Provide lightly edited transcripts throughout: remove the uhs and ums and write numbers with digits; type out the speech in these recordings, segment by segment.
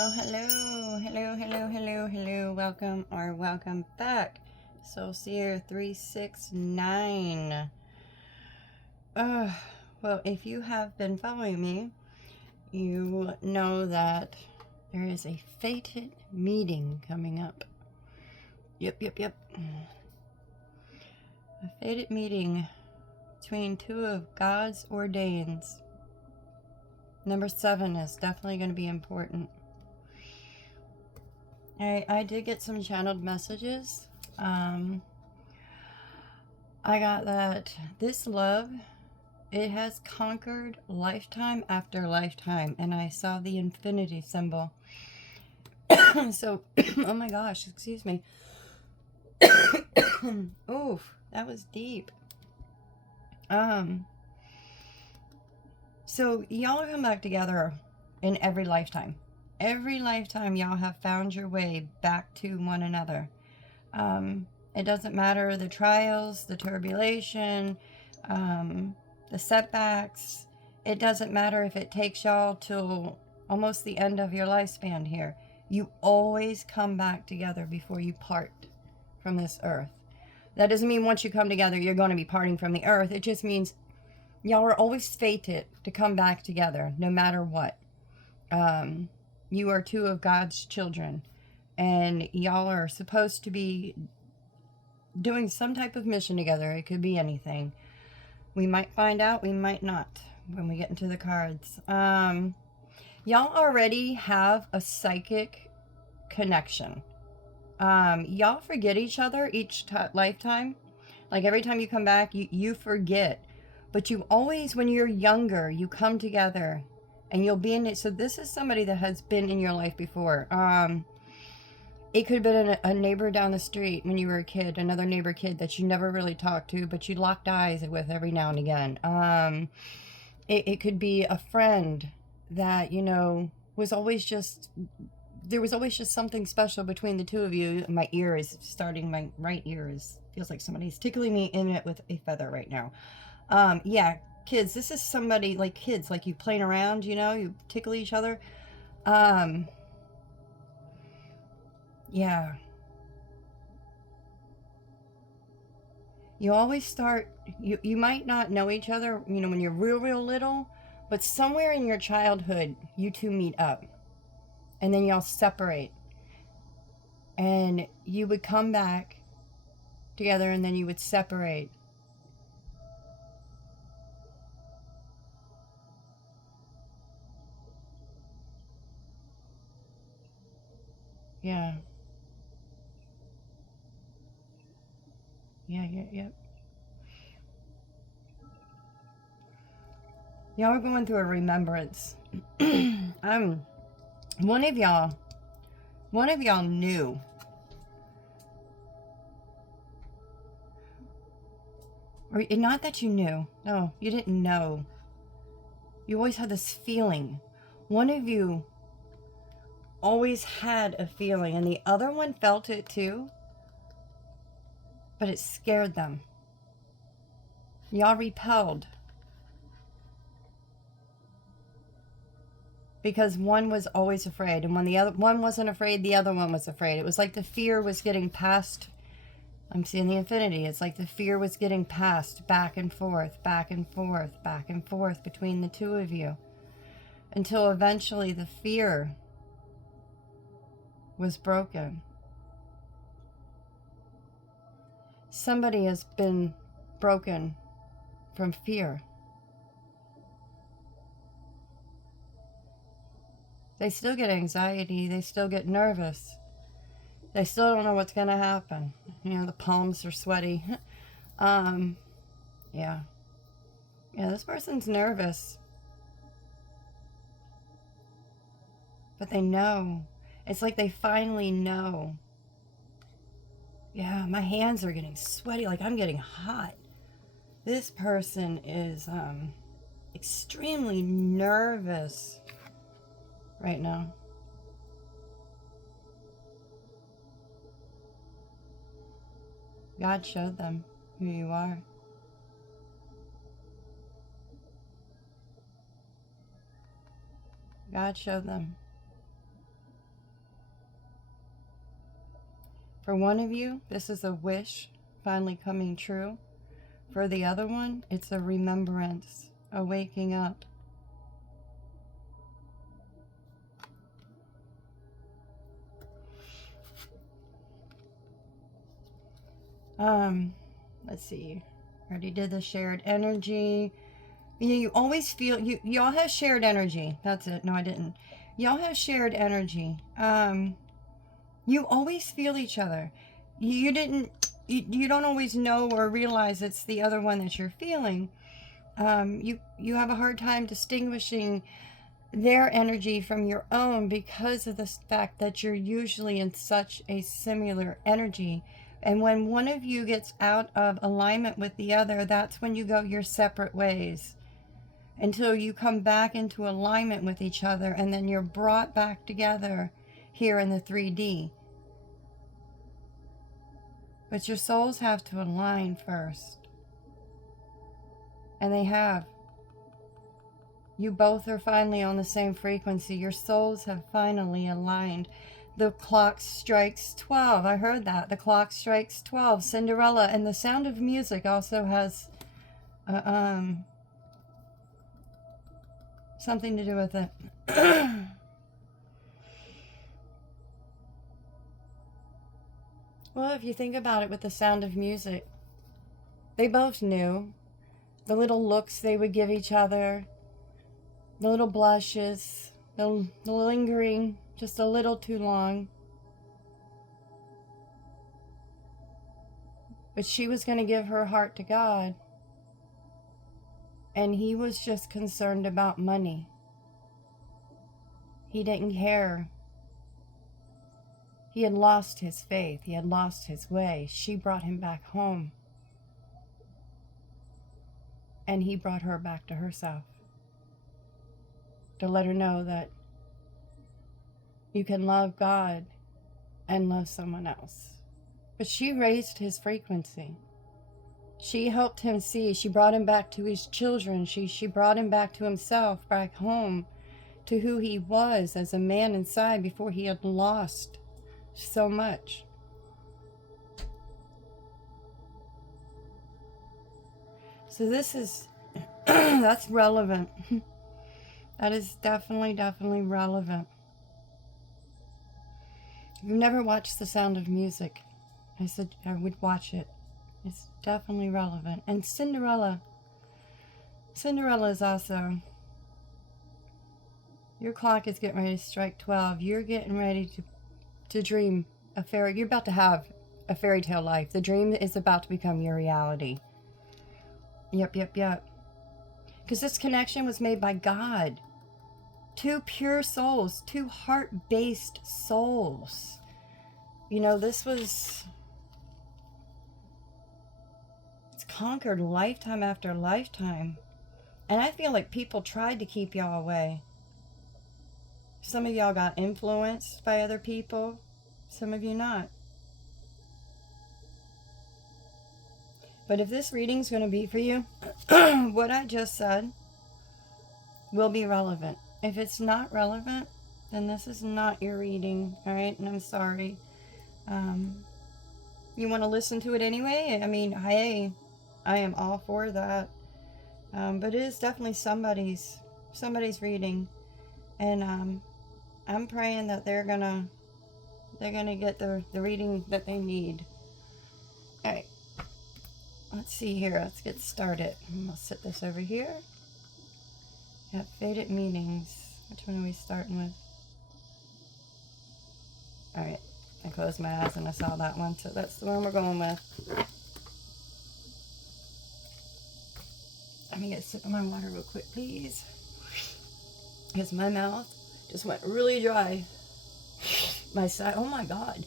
Well, hello. Welcome back. Soul Seer 369. Well, if you have been following me, you know that there is a fated meeting coming up. Yep. A fated meeting between two of God's ordains. Number 7 is definitely going to be important. I did get some channeled messages. I got that this love, it has conquered lifetime after lifetime, and I saw the infinity symbol. So, oh my gosh, excuse me. Oof, that was deep. So y'all come back together in every lifetime. Every lifetime y'all have found your way back to one another. It doesn't matter the trials, the turbulation, the setbacks. It doesn't matter if it takes y'all till almost the end of your lifespan here. You always come back together before you part from this earth. That doesn't mean once you come together you're going to be parting from the earth. It just means y'all are always fated to come back together no matter what. You are two of God's children, and y'all are supposed to be doing some type of mission together. It could be anything. We might find out, we might not when we get into the cards. Y'all already have a psychic connection. Y'all forget each other each lifetime. Like every time you come back, you forget. But you always, when you're younger, you come together and you'll be in it. So this is somebody that has been in your life before. It could have been a neighbor down the street when you were a kid, another neighbor kid that you never really talked to, but you locked eyes with every now and again. It could be a friend that, was always just, there was always just something special between the two of you. My ear is starting, my right ear feels like somebody's tickling me in it with a feather right now. Yeah, kids, this is somebody like kids, like you playing around, you tickle each other. Yeah. You always start, you might not know each other, when you're real little, but somewhere in your childhood, you two meet up. And then y'all separate. And you would come back together and then you would separate. Yeah. Yeah. Y'all are going through a remembrance. One of y'all knew, or not that you knew, no, you didn't know. You always had this feeling. One of you always had a feeling, and the other one felt it too, but it scared them. Y'all repelled. Because one was always afraid, and when the other one wasn't afraid, the other one was afraid. It was like the fear was getting passed. I'm seeing the infinity. It's like the fear was getting passed back and forth between the two of you, until eventually the fear was broken. Somebody has been broken from fear. They still get anxiety. They still get nervous. They still don't know what's going to happen. The palms are sweaty. Yeah. Yeah, this person's nervous. But they know. It's like they finally know. Yeah, my hands are getting sweaty, like I'm getting hot. This person is extremely nervous right now. God showed them who you are. God showed them. For one of you, this is a wish finally coming true. For the other one, it's a remembrance, a waking up. Let's see. Already did the shared energy. You always feel, y'all have shared energy. That's it. No, I didn't. Y'all have shared energy. You always feel each other. You don't always know or realize it's the other one that you're feeling. You have a hard time distinguishing their energy from your own because of the fact that you're usually in such a similar energy. And when one of you gets out of alignment with the other, that's when you go your separate ways until you come back into alignment with each other, and then you're brought back together here in the 3D. But your souls have to align first. And they have. You both are finally on the same frequency. Your souls have finally aligned. The clock strikes 12. I heard that. The clock strikes 12. Cinderella. And the Sound of Music also has something to do with it. Well, if you think about it with the Sound of Music, they both knew the little looks they would give each other, the little blushes, the lingering just a little too long. But she was going to give her heart to God, and he was just concerned about money. He didn't care. He had lost his faith. He had lost his way. She brought him back home. And he brought her back to herself. To let her know that you can love God and love someone else. But she raised his frequency. She helped him see. She brought him back to his children. She brought him back to himself, back home, to who he was as a man inside before he had lost so much. So this is, that's relevant. That is definitely relevant. If you've never watched The Sound of Music, I said I would watch it. It's definitely relevant. And Cinderella is also, your clock is getting ready to strike 12. You're getting ready to dream a fairy. You're about to have a fairy tale life. The dream is about to become your reality. Yep. Because this connection was made by God. Two pure souls, two heart-based souls. You know, it's conquered lifetime after lifetime. And I feel like people tried to keep y'all away. Some of y'all got influenced by other people, some of you not. But if this reading's going to be for you, what I just said will be relevant. If it's not relevant, then this is not your reading, all right? And I'm sorry. You want to listen to it anyway? I mean, hey, I am all for that. But it is definitely somebody's reading. And I'm praying that they're gonna get the reading that they need. All right. Let's see here. Let's get started. I'll set this over here. Got Fated Meanings. Which one are we starting with? Alright. I closed my eyes and I saw that one. So that's the one we're going with. Let me get a sip of my water real quick, please. Because my mouth just went really dry. My side. Oh my God.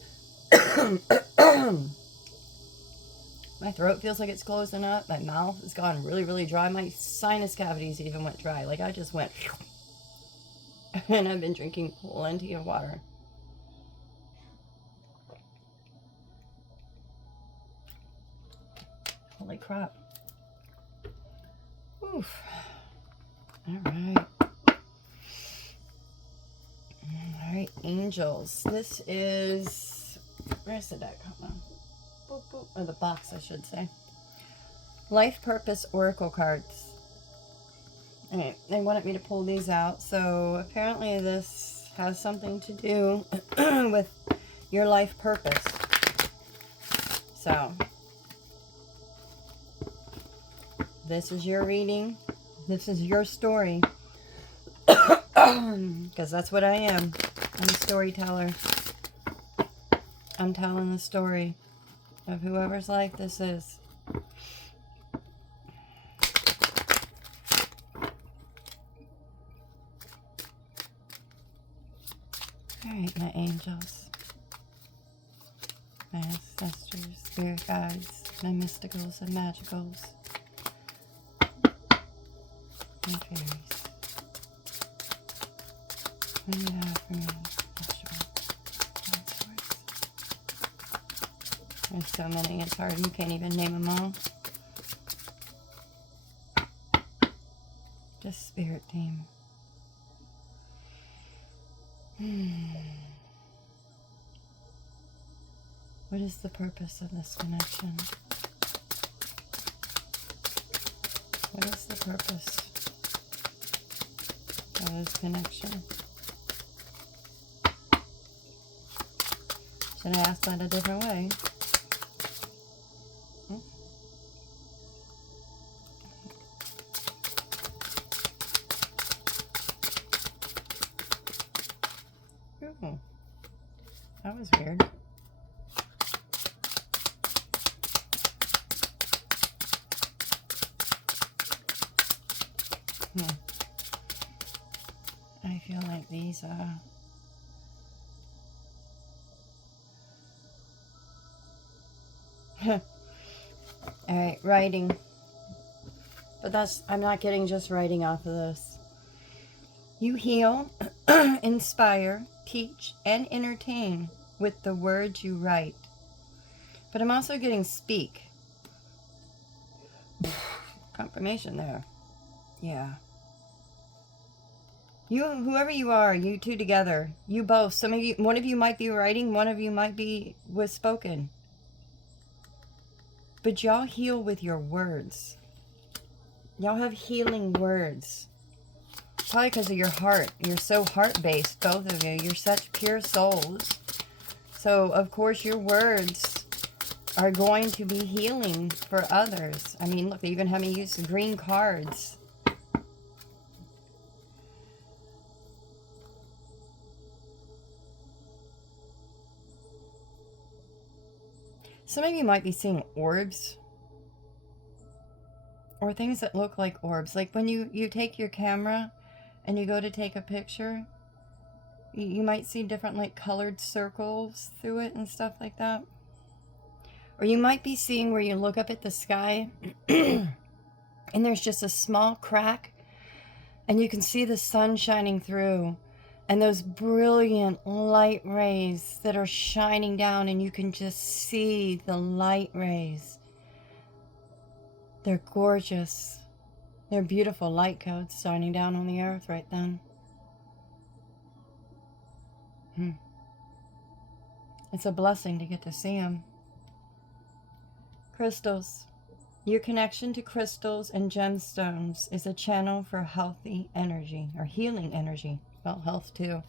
My throat feels like it's closing up. My mouth has gone really dry. My sinus cavities even went dry. Like I just went. And I've been drinking plenty of water. Holy crap. Oof. Alright. Alright, angels. This is Where's the deck? Hold on. Boop, boop. Or the box, I should say. Life Purpose Oracle cards. Alright, they wanted me to pull these out, so apparently this has something to do with your life purpose. So, this is your reading. This is your story. Because that's what I am. I'm a storyteller. I'm telling the story of whoever's life this is. Alright, my angels, my ancestors, spirit guides, my mysticals and magicals, my fairies. What do you have for me? There's so many, it's hard. You can't even name them all. Just spirit team. What is the purpose of this connection? What is the purpose of this connection? Should I ask that a different way? Ooh, that was weird. I feel like these alright, writing. But I'm not getting just writing off of this. You heal, inspire, teach, and entertain with the words you write. But I'm also getting speak. Confirmation there. Yeah. You, whoever you are, you two together, you both, some of you, one of you might be writing, one of you might be with spoken. But y'all heal with your words. Y'all have healing words. Probably because of your heart. You're so heart-based, both of you. You're such pure souls. So, of course, your words are going to be healing for others. I mean, look, they even have me use the green cards. Some of you might be seeing orbs. Or things that look like orbs. Like when you take your camera and you go to take a picture, you might see different like colored circles through it and stuff like that. Or you might be seeing where you look up at the sky and there's just a small crack and you can see the sun shining through and those brilliant light rays that are shining down, and you can just see the light rays. They're gorgeous. They're beautiful light codes shining down on the earth right then. It's a blessing to get to see them. Crystals. Your connection to crystals and gemstones is a channel for healthy energy, or healing energy. Well, health too.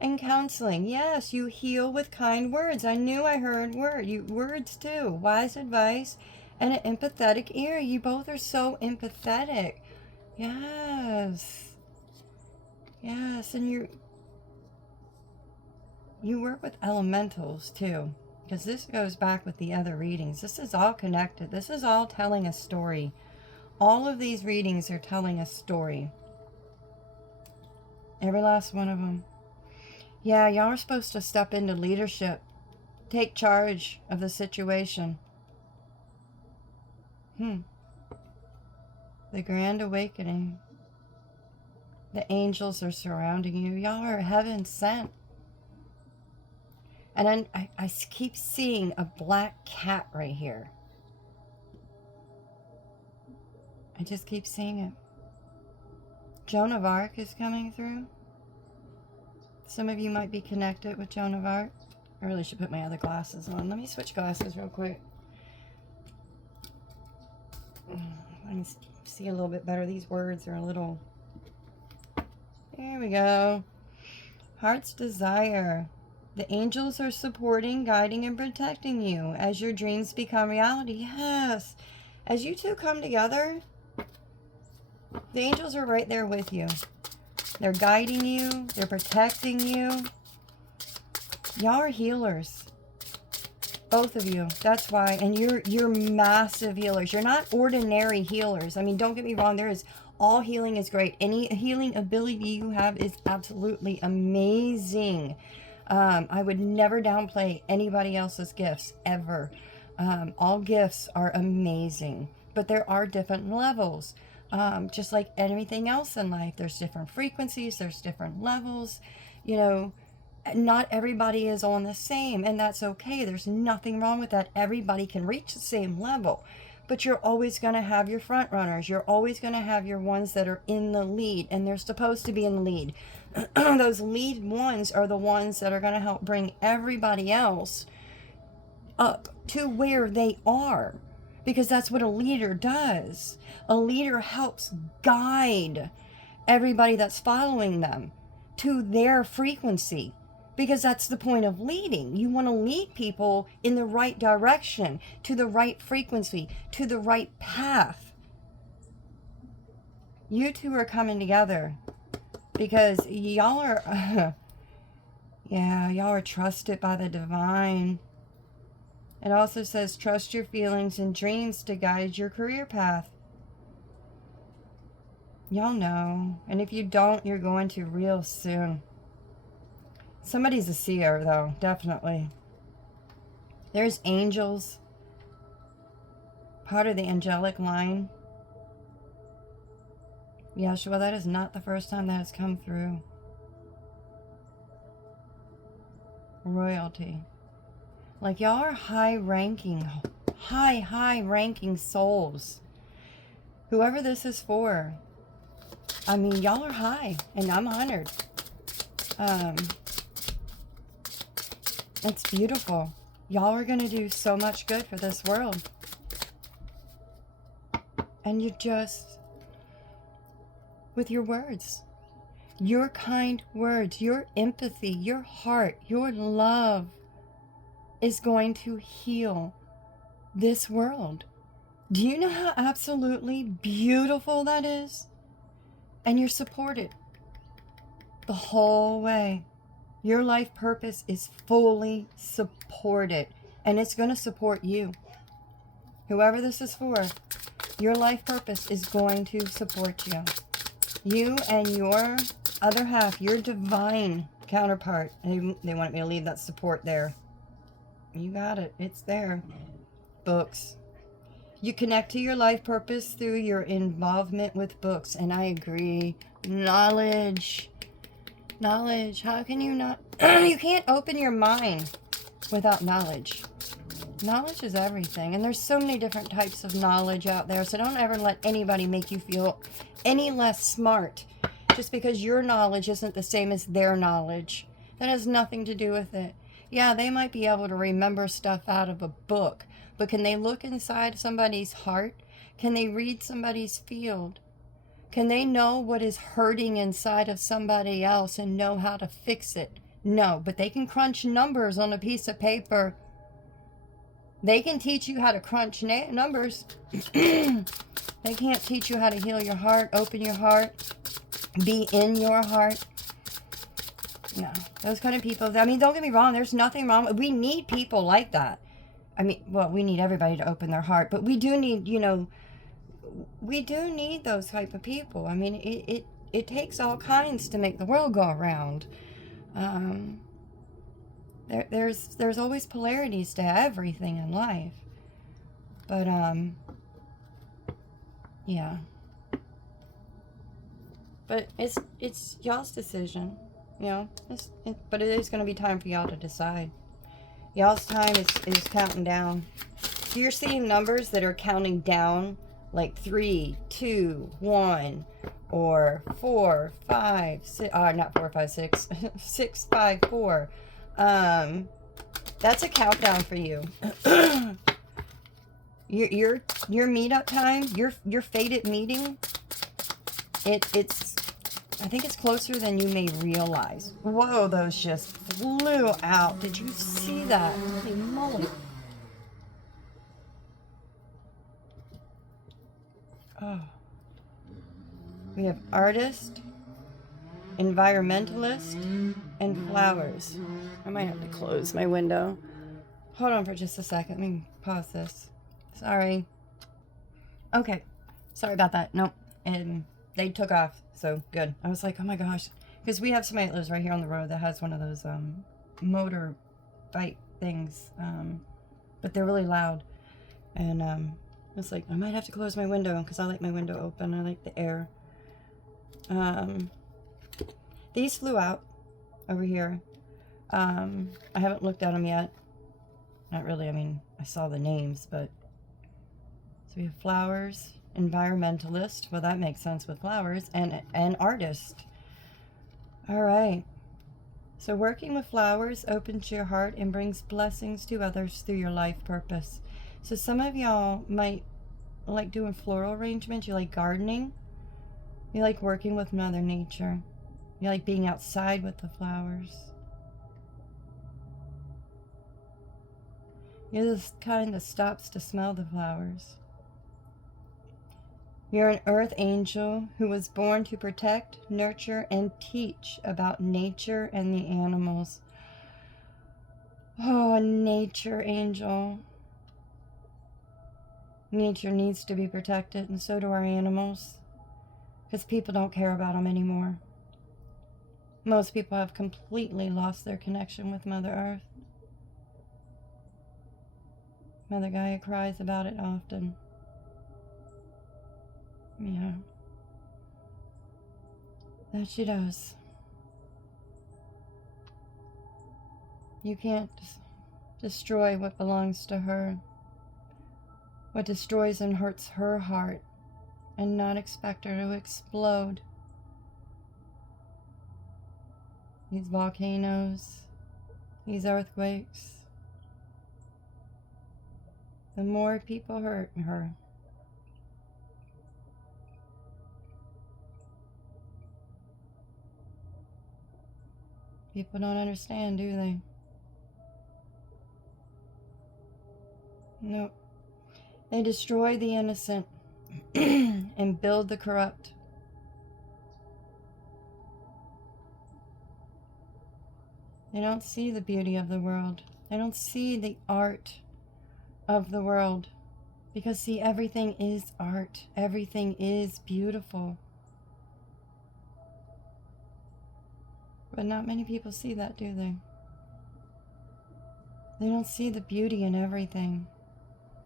And counseling. Yes, you heal with kind words. I knew I heard words too. Wise advice and an empathetic ear. You both are so empathetic. Yes. Yes, and you work with elementals too. Because this goes back with the other readings. This is all connected. This is all telling a story. All of these readings are telling a story. Every last one of them. Yeah, y'all are supposed to step into leadership. Take charge of the situation. The Grand Awakening. The angels are surrounding you. Y'all are heaven sent. And then I keep seeing a black cat right here. I just keep seeing it. Joan of Arc is coming through. Some of you might be connected with Joan of Arc. I really should put my other glasses on. Let me switch glasses real quick. I can see a little bit better. These words are a little... There we go. Heart's desire. The angels are supporting, guiding, and protecting you as your dreams become reality. Yes. As you two come together, the angels are right there with you. They're guiding you. They're protecting you. Y'all are healers. Both of you. That's why. And you're massive healers. You're not ordinary healers. I mean, don't get me wrong. All healing is great. Any healing ability you have is absolutely amazing. I would never downplay anybody else's gifts, ever. All gifts are amazing. But there are different levels. Just like anything else in life. There's different frequencies. There's different levels. You know, not everybody is on the same. And that's okay. There's nothing wrong with that. Everybody can reach the same level. But you're always going to have your front runners. You're always going to have your ones that are in the lead. And they're supposed to be in the lead. Those lead ones are the ones that are going to help bring everybody else up to where they are. Because that's what a leader does. A leader helps guide everybody that's following them to their frequency. Because that's the point of leading. You want to lead people in the right direction, to the right frequency, to the right path. You two are coming together because y'all are, yeah, y'all are trusted by the divine. It also says trust your feelings and dreams to guide your career path. Y'all know. And if you don't, you're going to real soon. Somebody's a seer, though, definitely. There's angels. Part of the angelic line. Yeshua, that is not the first time that has come through. Royalty. Like, y'all are high-ranking souls. Whoever this is for. I mean, y'all are high, and I'm honored. It's beautiful. Y'all are going to do so much good for this world. And you just, with your words, your kind words, your empathy, your heart, your love is going to heal this world. Do you know how absolutely beautiful that is? And you're supported the whole way. Your life purpose is fully supported, and it's going to support you. Whoever this is for, your life purpose is going to support you. You and your other half, your divine counterpart. They wanted me to leave that support there. You got it. It's there. Books. You connect to your life purpose through your involvement with books, and I agree. Knowledge. Knowledge. How can you not? You can't open your mind without knowledge. Knowledge is everything. And there's so many different types of knowledge out there. So don't ever let anybody make you feel any less smart just because your knowledge isn't the same as their knowledge. That has nothing to do with it. Yeah, they might be able to remember stuff out of a book. But can they look inside somebody's heart? Can they read somebody's field? Can they know what is hurting inside of somebody else and know how to fix it? No, but they can crunch numbers on a piece of paper. They can teach you how to crunch numbers. They can't teach you how to heal your heart, open your heart, be in your heart. No, those kind of people, I mean, don't get me wrong, there's nothing wrong. We need people like that. I mean, well, we need everybody to open their heart, but we do need, you know, we do need those type of people. I mean, it takes all kinds to make the world go around. There's always polarities to everything in life. But, yeah. But it's y'all's decision, you know. But it is going to be time for y'all to decide. Y'all's time is counting down. You're seeing numbers that are counting down, like 3, 2, 1, or 4, 5, 6. Not 4, 5, 6. 6, 5, 4. That's a countdown for you. your meetup time, your fated meeting, it's I think it's closer than you may realize. Whoa, those just flew out. Did you see that? Holy moly. Oh. We have artist, environmentalist, and flowers. I might have to close my window. Hold on for just a second. Let me pause this. Sorry. Okay. Sorry about that. Nope. And they took off. So good. I was like, oh my gosh. Because we have somebody that lives right here on the road that has one of those motor bike things. But they're really loud. And it's like, I might have to close my window because I like my window open. I like the air. These flew out over here. I haven't looked at them yet. Not really. I mean, I saw the names, but so we have flowers, environmentalist. Well, that makes sense with flowers, and an artist. All right. So working with flowers opens your heart and brings blessings to others through your life purpose. So some of y'all might like doing floral arrangements. You like gardening. You like working with Mother Nature. You like being outside with the flowers. You're the kind that stops to smell the flowers. You're an earth angel who was born to protect, nurture, and teach about nature and the animals. Oh, a nature angel. Nature needs to be protected, and so do our animals. Because people don't care about them anymore. Most people have completely lost their connection with Mother Earth. Mother Gaia cries about it often. Yeah. That she does. You can't destroy what belongs to her. What destroys and hurts her heart, and not expect her to explode. These volcanoes, these earthquakes. The more people hurt her, people don't understand, do they? Nope. They destroy the innocent and build the corrupt. They don't see the beauty of the world. They don't see the art of the world. Because, see, everything is art. Everything is beautiful. But not many people see that, do they? They don't see the beauty in everything.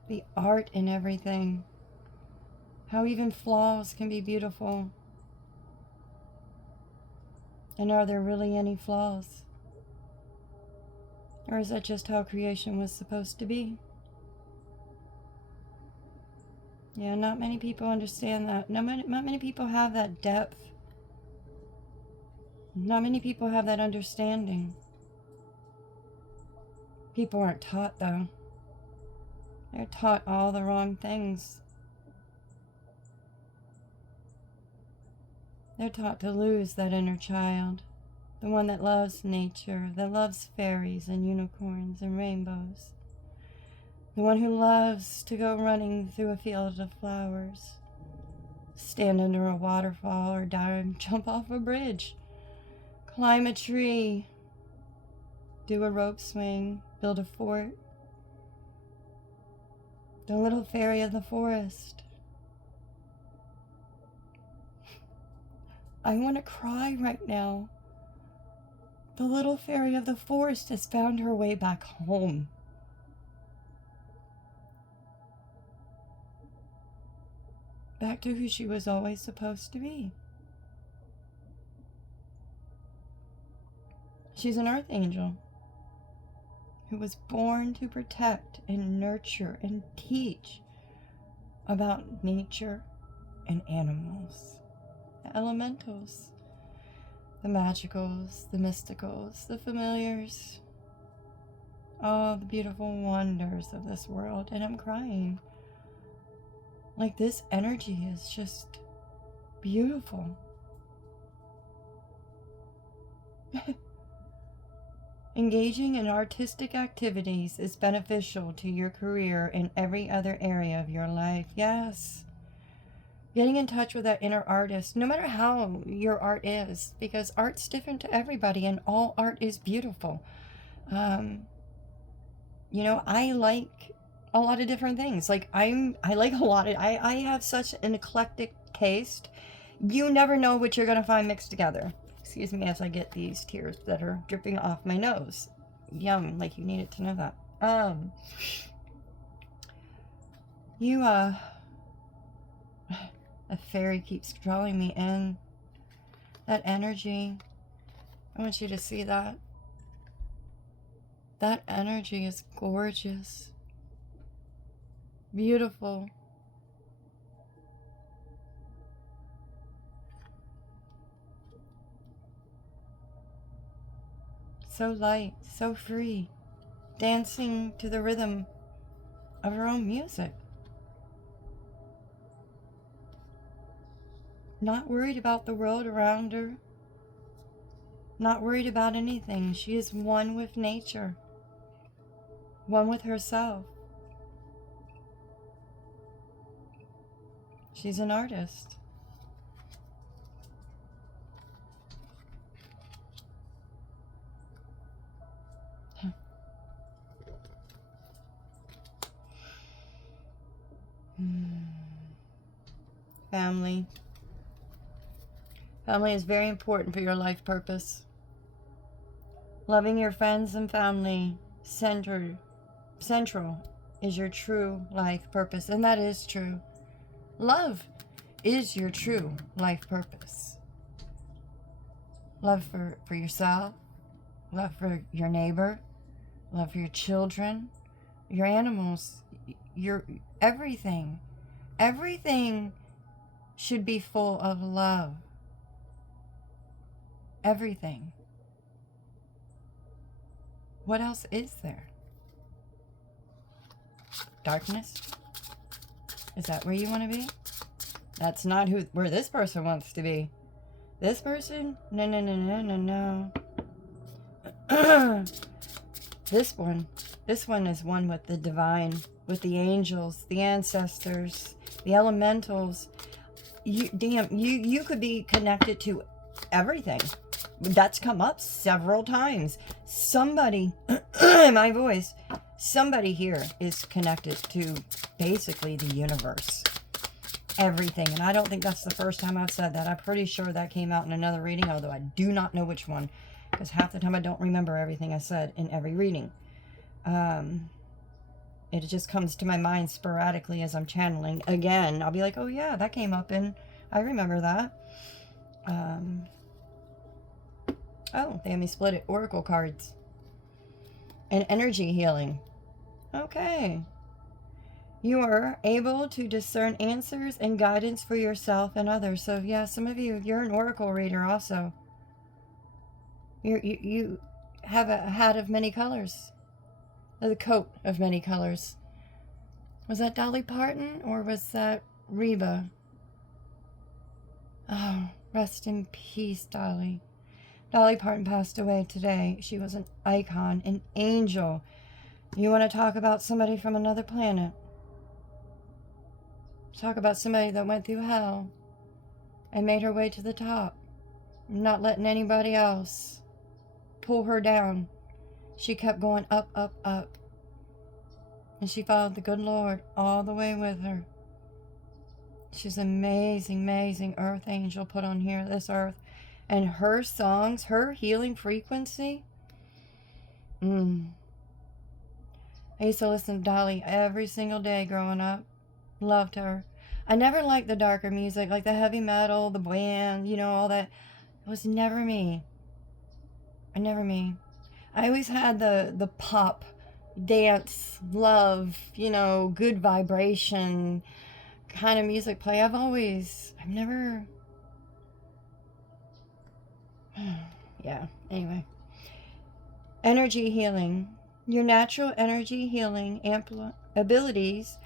The art in everything. How even flaws can be beautiful. And are there really any flaws? Or is that just how creation was supposed to be? Yeah, not many people understand that. Not many people have that depth. Not many people have that understanding. People aren't taught, though. They're taught all the wrong things. They're taught to lose that inner child. The one that loves nature, that loves fairies and unicorns and rainbows. The one who loves to go running through a field of flowers. Stand under a waterfall or dive, jump off a bridge. Climb a tree. Do a rope swing. Build a fort. The little fairy of the forest. I want to cry right now. The little fairy of the forest has found her way back home. Back to who she was always supposed to be. She's an earth angel who was born to protect and nurture and teach about nature and animals, the elementals, the magicals, the mysticals, the familiars, all the beautiful wonders of this world. And I'm crying. Like, this energy is just beautiful. Engaging in artistic activities is beneficial to your career and every other area of your life. Yes. Getting in touch with that inner artist, no matter how your art is, because art's different to everybody and all art is beautiful. You know, I like a lot of different things. Like, I like a lot of, I have such an eclectic taste. You never know what you're going to find mixed together. Excuse me as I get these tears that are dripping off my nose. Yum, like you needed to know that. A fairy keeps drawing me in. That energy. I want you to see that. That energy is gorgeous. Beautiful. So light, so free. Dancing to the rhythm of her own music. Not worried about the world around her. Not worried about anything. She is one with nature. One with herself. She's an artist. Family. Family is very important for your life purpose. Loving your friends and family central is your true life purpose. And that is true. Love is your true life purpose. Love for yourself. Love for your neighbor. Love for your children. Your animals. Your everything. Everything should be full of love. Everything. What else is there? Darkness? Is that where you want to be? That's not where this person wants to be. This person? No, no, no, no, no, no. This one is one with the divine, with the angels, the ancestors, the elementals. You could be connected to everything. That's come up several times. Somebody, my voice, somebody here is connected to basically the universe. Everything. And I don't think that's the first time I've said that. I'm pretty sure that came out in another reading, although I do not know which one, because half the time I don't remember everything I said in every reading. It just comes to my mind sporadically as I'm channeling. Again, I'll be like, oh yeah, that came up and I remember that. Oh, they had me split it. Oracle cards. And energy healing. Okay. You are able to discern answers and guidance for yourself and others. So yeah, some of you're an oracle reader also. You have a hat of many colors. The coat of many colors. Was that Dolly Parton or was that Reba? Oh, rest in peace, Dolly. Dolly Parton passed away today. She was an icon, an angel. You want to talk about somebody from another planet? Talk about somebody that went through hell and made her way to the top, not letting anybody else pull her down. She kept going up, up, up. And she followed the good Lord all the way with her. She's an amazing, amazing earth angel put on here, this earth. And her songs, her healing frequency. I used to listen to Dolly every single day growing up. Loved her. I never liked the darker music, like the heavy metal, the band, all that. It was never me. I always had the pop, dance, love, good vibration kind of music play. I've never... Yeah, anyway. Energy healing. Your natural energy healing abilities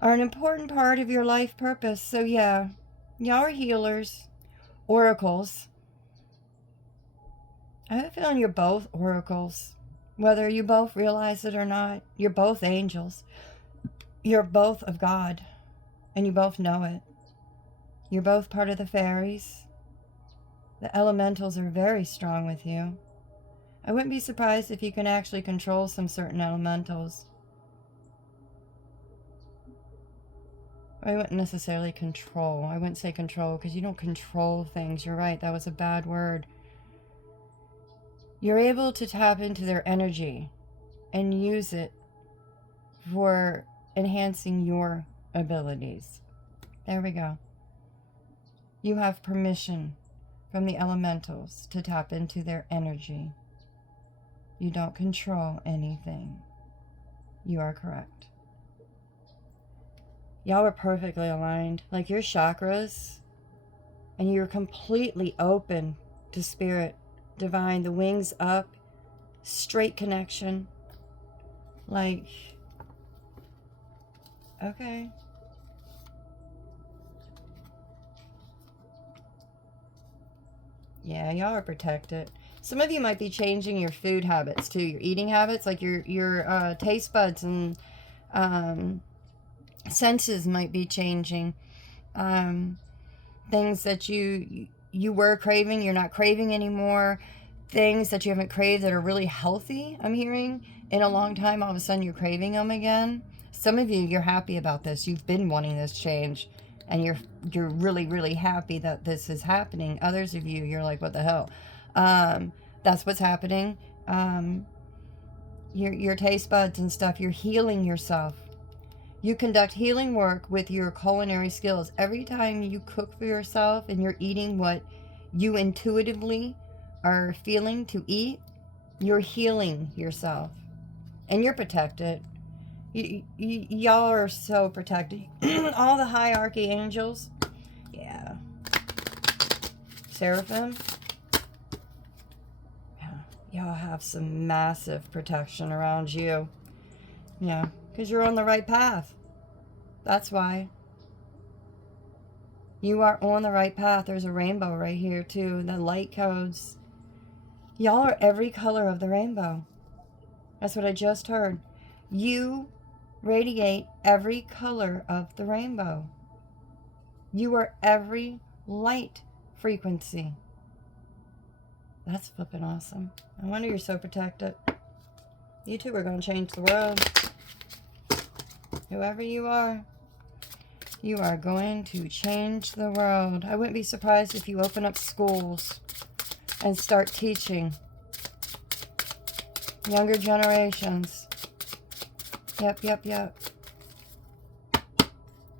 are an important part of your life purpose. So yeah, y'all are healers, oracles. I have a feeling you're both oracles. Whether you both realize it or not, you're both angels. You're both of God, and you both know it. You're both part of the fairies. The elementals are very strong with you. I wouldn't be surprised if you can actually control some certain elementals. I wouldn't necessarily control. I wouldn't say control because you don't control things. You're right, that was a bad word. You're able to tap into their energy and use it for enhancing your abilities. There we go. You have permission from the elementals to tap into their energy. You don't control anything. You are correct. Y'all are perfectly aligned. Like your chakras, and you're completely open to spirit, divine, the wings up, straight connection. Like, okay. Yeah, y'all are protected. Some of you might be changing your food habits too, your eating habits, like your taste buds and senses might be changing. Things that you were craving, you're not craving anymore. Things that you haven't craved that are really healthy, I'm hearing, in a long time, all of a sudden you're craving them again. Some of you, you're happy about this. You've been wanting this change, and you're really, really happy that this is happening. Others of you, you're like, what the hell? That's what's happening. Your taste buds and stuff, you're healing yourself. You conduct healing work with your culinary skills. Every time you cook for yourself and you're eating what you intuitively are feeling to eat, you're healing yourself. And you're protected. Y'all are so protected. All the hierarchy angels. Yeah. Seraphim. Yeah. Y'all have some massive protection around you. Yeah. Because you're on the right path. That's why. You are on the right path. There's a rainbow right here, too. The light codes. Y'all are every color of the rainbow. That's what I just heard. You radiate every color of the rainbow. You are every light frequency. That's flipping awesome. No wonder you're so protected. You two are going to change the world. Whoever you are going to change the world. I wouldn't be surprised if you open up schools and start teaching younger generations. Yep.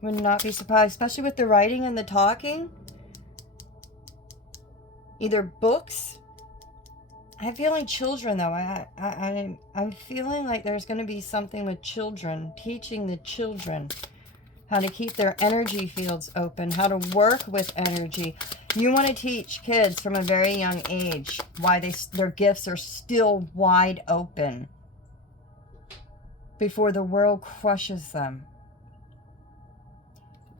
Would not be surprised, especially with the writing and the talking. Either books. I'm feeling children though. I'm feeling like there's going to be something with children, teaching the children how to keep their energy fields open, how to work with energy. You want to teach kids from a very young age why their gifts are still wide open before the world crushes them.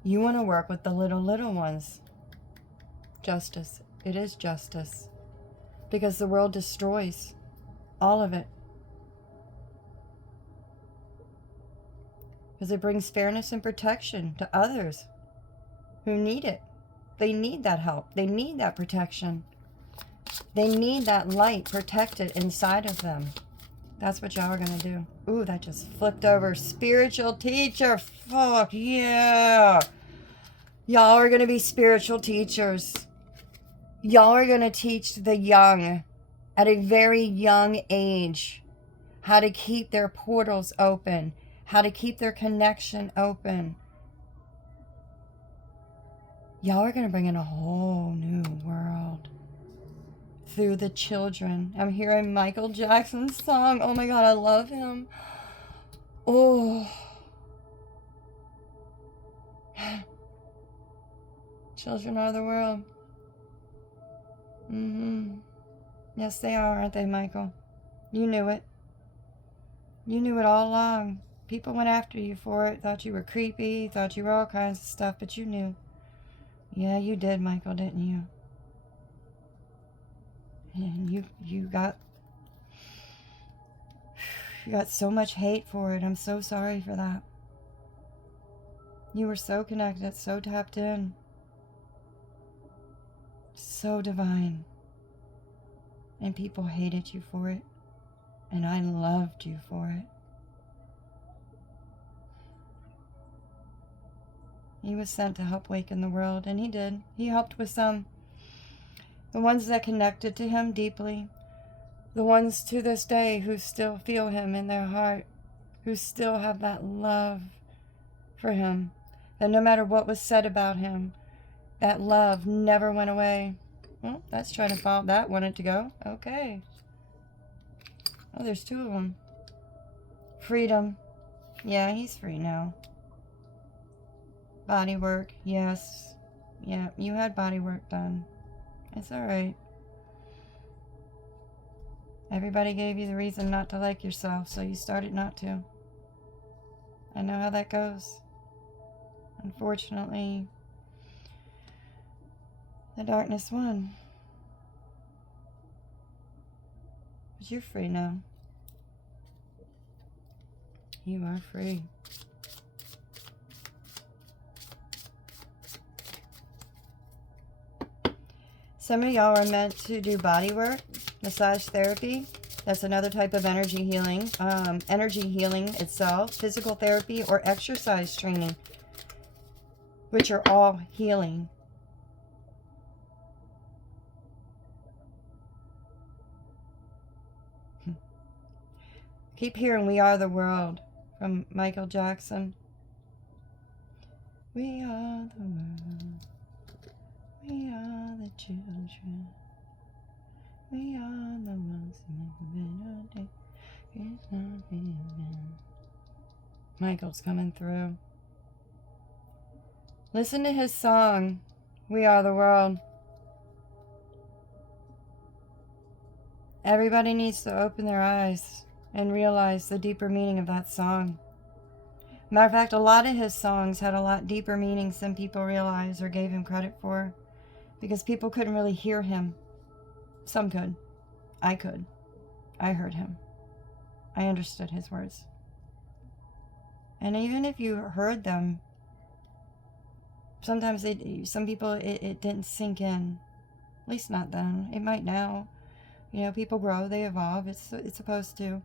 You want to work with the little ones. Justice. It is justice. Because the world destroys all of it. Because it brings fairness and protection to others who need it. They need that help. They need that protection. They need that light protected inside of them. That's what y'all are going to do. Ooh, that just flipped over. Spiritual teacher. Fuck yeah. Y'all are going to be spiritual teachers. Y'all are going to teach the young at a very young age how to keep their portals open, how to keep their connection open. Y'all are going to bring in a whole new world through the children. I'm hearing Michael Jackson's song. Oh my God, I love him. Oh. Children are the world. Yes, they are, aren't they, Michael? You knew it. You knew it all along. People went after you for it, thought you were creepy, thought you were all kinds of stuff, but you knew. Yeah, you did, Michael, didn't you? And you got so much hate for it. I'm so sorry for that. You were so connected, so tapped in, so divine. And people hated you for it. And I loved you for it. He was sent to help waken the world, and he did. He helped with some. The ones that connected to him deeply. The ones to this day who still feel him in their heart. Who still have that love for him. That no matter what was said about him, that love never went away. Well, that's trying to follow. That wanted to go. Okay. Oh, there's two of them. Freedom. Yeah, he's free now. Body work. Yes. Yeah, you had body work done. It's alright. Everybody gave you the reason not to like yourself, so you started not to. I know how that goes. Unfortunately, the darkness won. But you're free now. You are free. Some of y'all are meant to do body work, massage therapy. That's another type of energy healing. Energy healing itself, physical therapy, or exercise training, which are all healing. Keep hearing "We Are the World" from Michael Jackson. We are the world. We are the children. We are the ones who make a better day. It's not being. Michael's coming through. Listen to his song, "We Are the World." Everybody needs to open their eyes and realize the deeper meaning of that song. Matter of fact, a lot of his songs had a lot deeper meanings than people realize or gave him credit for, because people couldn't really hear him. Some could. I could. I heard him. I understood his words. And even if you heard them, sometimes some people, it didn't sink in. At least not then. It might now. You know, people grow, they evolve. It's supposed to.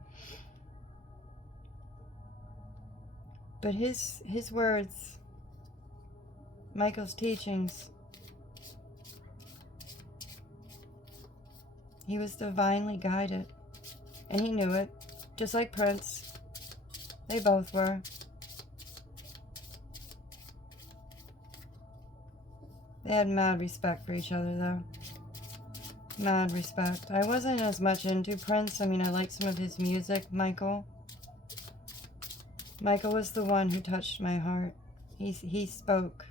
But his words, Michael's teachings, he was divinely guided. And he knew it. Just like Prince. They both were. They had mad respect for each other, though. Mad respect. I wasn't as much into Prince. I mean, I liked some of his music. Michael was the one who touched my heart. He spoke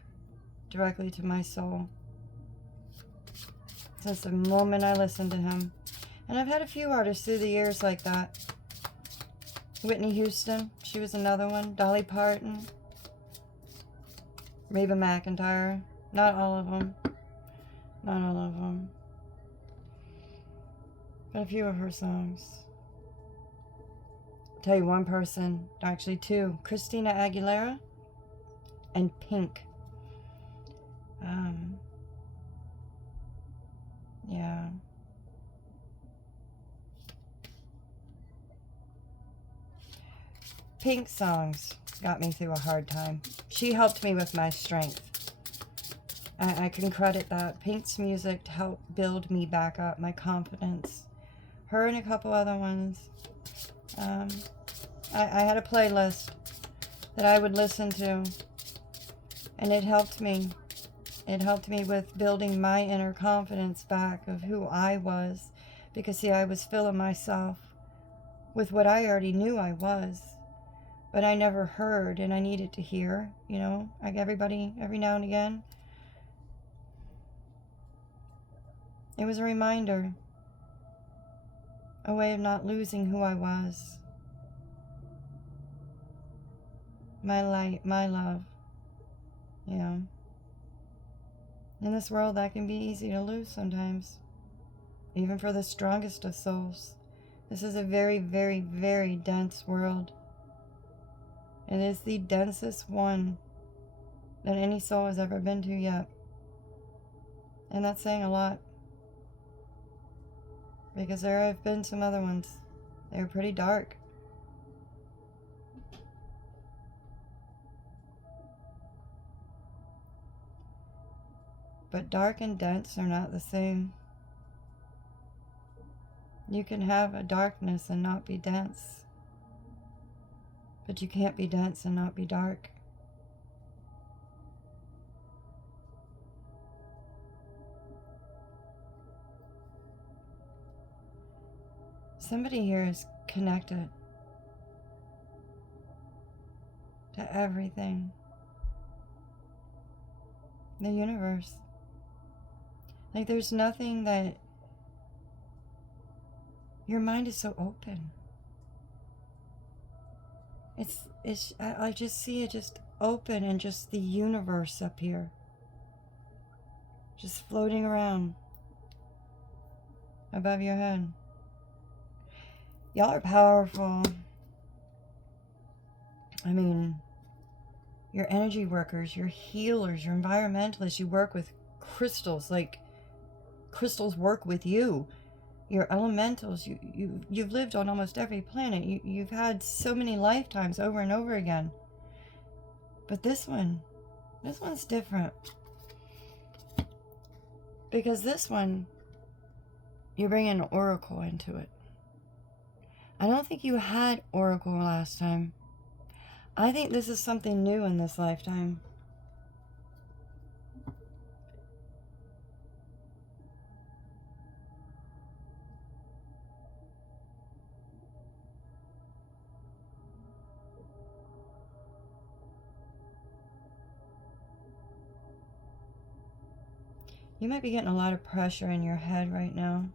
directly to my soul since the moment I listened to him. And I've had a few artists through the years like that. Whitney Houston, she was another one. Dolly Parton. Reba McEntire. Not all of them. Not all of them. But a few of her songs. I'll tell you one person, actually two. Christina Aguilera and Pink. Yeah. Pink songs got me through a hard time. She helped me with my strength. I can credit that. Pink's music helped build me back up, my confidence. Her and a couple other ones. I had a playlist that I would listen to, and it helped me. It helped me with building my inner confidence back of who I was, because see, I was filling myself with what I already knew I was, but I never heard, and I needed to hear, you know, like everybody, every now and again. It was a reminder, a way of not losing who I was. my light, my love. You know, in this world, that can be easy to lose sometimes, even for the strongest of souls. This is a very, very, very dense world. It is the densest one that any soul has ever been to yet. And that's saying a lot. Because there have been some other ones. They were pretty dark. But dark and dense are not the same. You can have a darkness and not be dense. But you can't be dense and not be dark. Somebody here is connected to everything. The universe. Like, there's nothing that... Your mind is so open. I just see it just open, and just the universe up here. Just floating around above your head. Y'all are powerful. I mean, you're energy workers, you're healers, you're environmentalists, you work with crystals, like crystals work with you. You're elementals, you've lived on almost every planet. You've had so many lifetimes over and over again. But this one's different. Because this one, you bring an oracle into it. I don't think you had oracle last time. I think this is something new in this lifetime. You might be getting a lot of pressure in your head right now.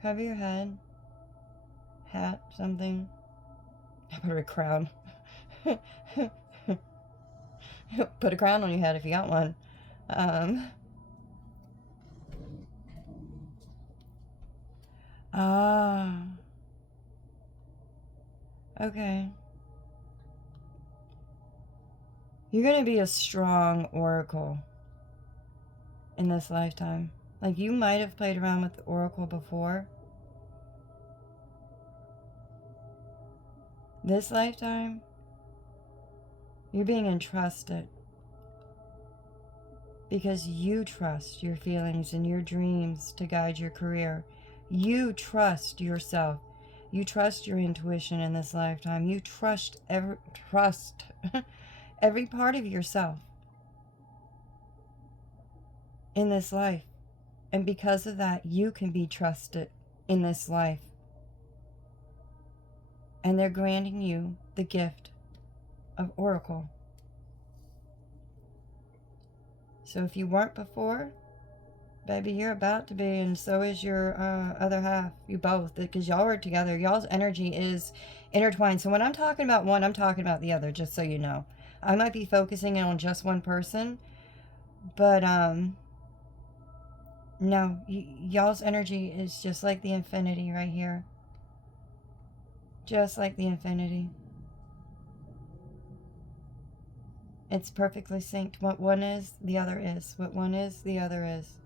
Cover your head. Hat, something. I put a crown. Put a crown on your head if you got one. Okay. You're going to be a strong oracle in this lifetime. Like, you might have played around with the oracle before. This lifetime, you're being entrusted. Because you trust your feelings and your dreams to guide your career. You trust yourself. You trust your intuition in this lifetime. You trust every part of yourself in this life. And because of that, you can be trusted in this life. And they're granting you the gift of oracle. So if you weren't before, baby, you're about to be, and so is your other half. You both, because y'all are together. Y'all's energy is intertwined. So when I'm talking about one, I'm talking about the other, just so you know. I might be focusing on just one person, but no, y'all's energy is just like the infinity right here. Just like the infinity. It's perfectly synced. What one is, the other is. What one is, the other is.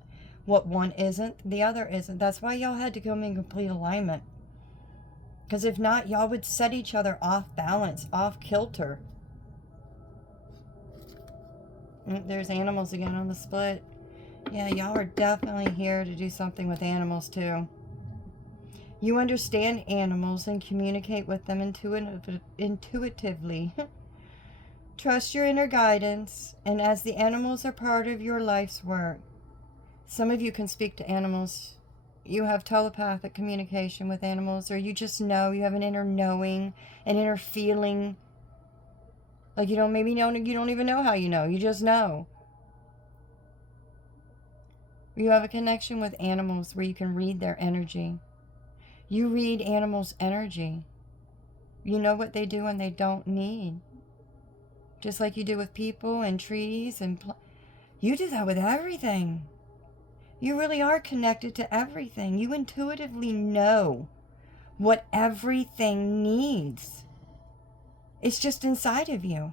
What one isn't, the other isn't. That's why y'all had to come in complete alignment. Because if not, y'all would set each other off balance, off kilter. There's animals again on the split. Yeah, y'all are definitely here to do something with animals too. You understand animals and communicate with them intuitively. Trust your inner guidance, and as the animals are part of your life's work. Some of you can speak to animals. You have telepathic communication with animals, or you just know, you have an inner knowing, an inner feeling. Like you don't even know how you know, you just know. You have a connection with animals where you can read their energy. You read animals' energy. You know what they do and they don't need. Just like you do with people and trees and you do that with everything. You really are connected to everything. You intuitively know what everything needs. It's just inside of you.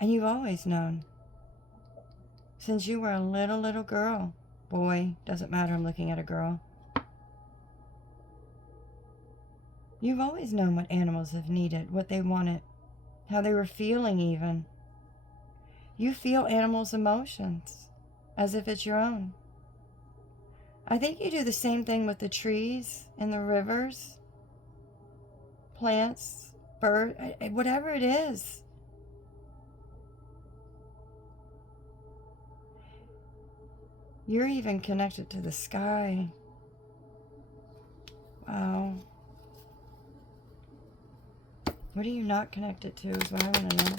And you've always known. Since you were a little girl. Boy, doesn't matter, I'm looking at a girl. You've always known what animals have needed, what they wanted, how they were feeling even. You feel animals' emotions as if it's your own. I think you do the same thing with the trees and the rivers, plants, birds, whatever it is. You're even connected to the sky. Wow. What are you not connected to is what I want to know.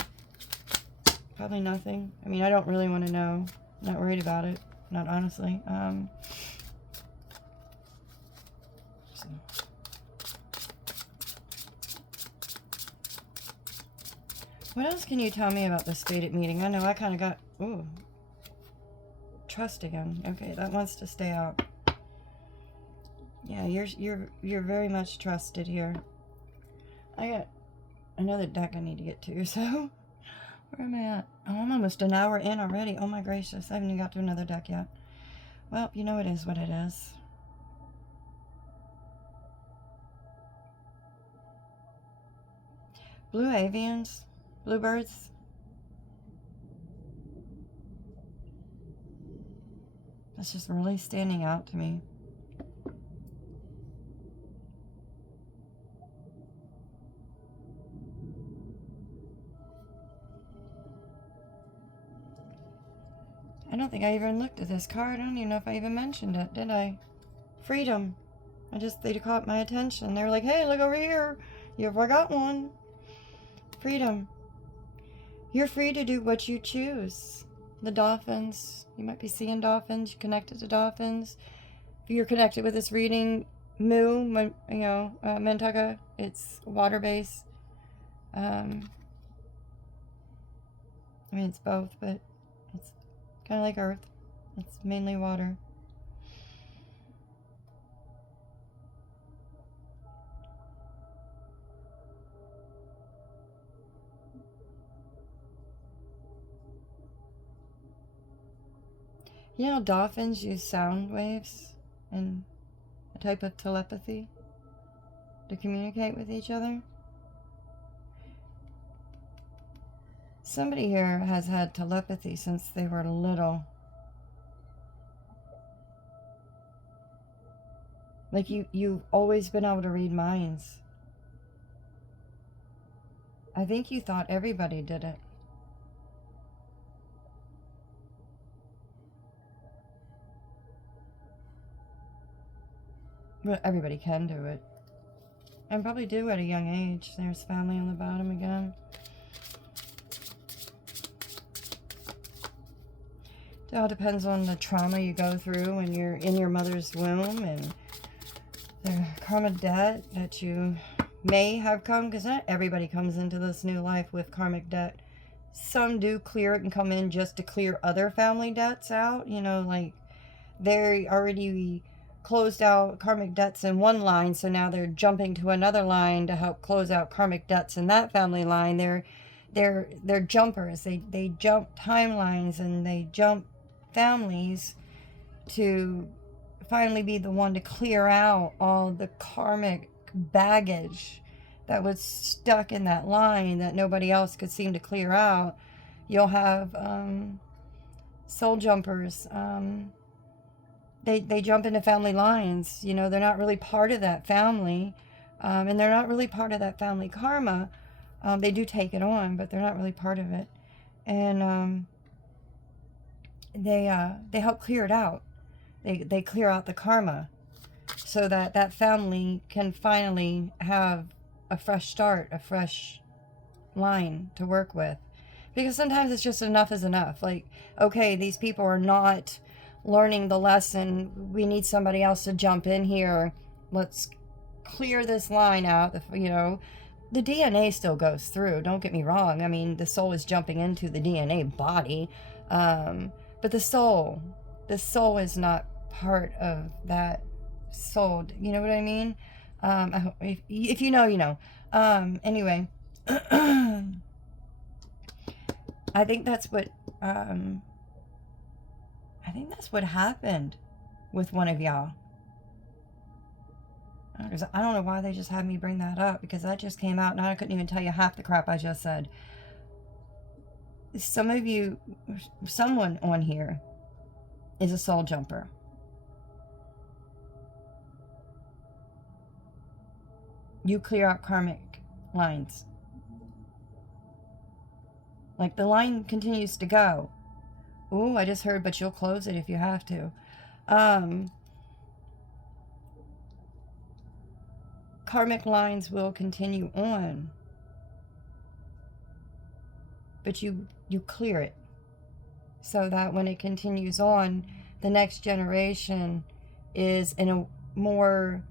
Probably nothing. I mean, I don't really want to know. I'm not worried about it. Not honestly. So. What else can you tell me about this fated meeting? I know I kind of got... Ooh. Trust again. Okay, that wants to stay out. Yeah, you're very much trusted here. I got another deck I need to get to, so where am I at? Oh, I'm almost an hour in already. Oh my gracious, I haven't even got to another deck yet. Well, you know it is what it is. Blue avians, bluebirds. That's just really standing out to me. I don't think I even looked at this card. I don't even know if I even mentioned it, did I? Freedom. They caught my attention. They were like, hey, look over here. You forgot one. Freedom. You're free to do what you choose. The dolphins. You might be seeing dolphins. You're connected to dolphins. If you're connected with this reading, Mantucka, it's water-based. I mean, it's both, but it's kind of like Earth. It's mainly water. You know, dolphins use sound waves and a type of telepathy to communicate with each other. Somebody here has had telepathy since they were little. Like you've always been able to read minds. I think you thought everybody did it. But everybody can do it. And probably do at a young age. There's family on the bottom again. It all depends on the trauma you go through when you're in your mother's womb and the karmic debt that you may have come, because not everybody comes into this new life with karmic debt. Some do clear it and come in just to clear other family debts out. You know, like they already closed out karmic debts in one line, so now they're jumping to another line to help close out karmic debts in that family line. They're jumpers. They jump timelines and they jump families to finally be the one to clear out all the karmic baggage that was stuck in that line that nobody else could seem to clear out. You'll have soul jumpers. They jump into family lines. You know, they're not really part of that family, and they're not really part of that family karma. They do take it on, but they're not really part of it. And they help clear it out. They clear out the karma so that that family can finally have a fresh start, a fresh line to work with. Because sometimes it's just enough is enough. Like, okay, these people are not learning the lesson. We need somebody else to jump in here. Let's clear this line out, you know, the DNA still goes through. Don't get me wrong. I mean, the soul is jumping into the DNA body. But the soul is not part of that soul. You know what I mean? I hope, if you know, you know. Anyway, I think that's what, happened with one of y'all. I don't know why they just had me bring that up, because that just came out and I couldn't even tell you half the crap I just said. Some of you, someone on here is a soul jumper. You clear out karmic lines. Like, the line continues to go. Ooh, I just heard, but you'll close it if you have to. Karmic lines will continue on, but you clear it so that when it continues on, the next generation is in a more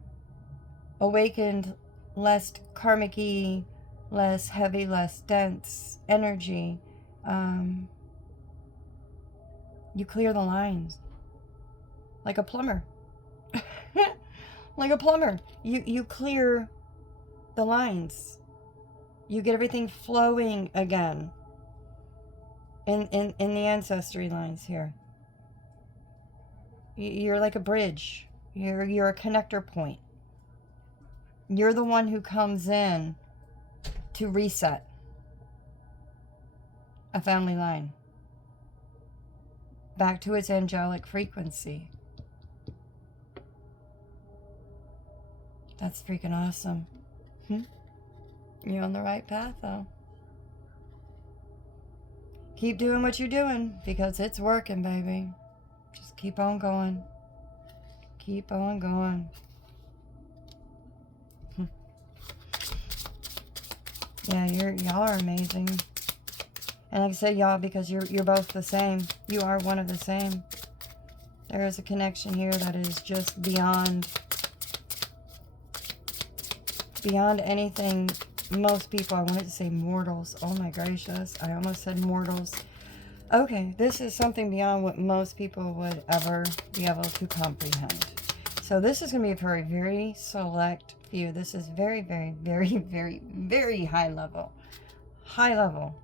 awakened, less karmic-y, less heavy, less dense energy. You clear the lines like a plumber. Like a plumber. You clear the lines. You get everything flowing again. In the ancestry lines here. You're like a bridge. You're a connector point. You're the one who comes in to reset a family line back to its angelic frequency. That's freaking awesome. You're on the right path, though. Keep doing what you're doing, because it's working, baby. Just keep on going. Keep on going. Yeah, y'all are amazing. And like I said, y'all, because you're both the same. You are one of the same. There is a connection here that is just beyond anything most people, I wanted to say mortals. Oh my gracious, I almost said mortals. Okay, this is something beyond what most people would ever be able to comprehend. So this is going to be for a very select few. This is very, very, very, very, very high level. High level.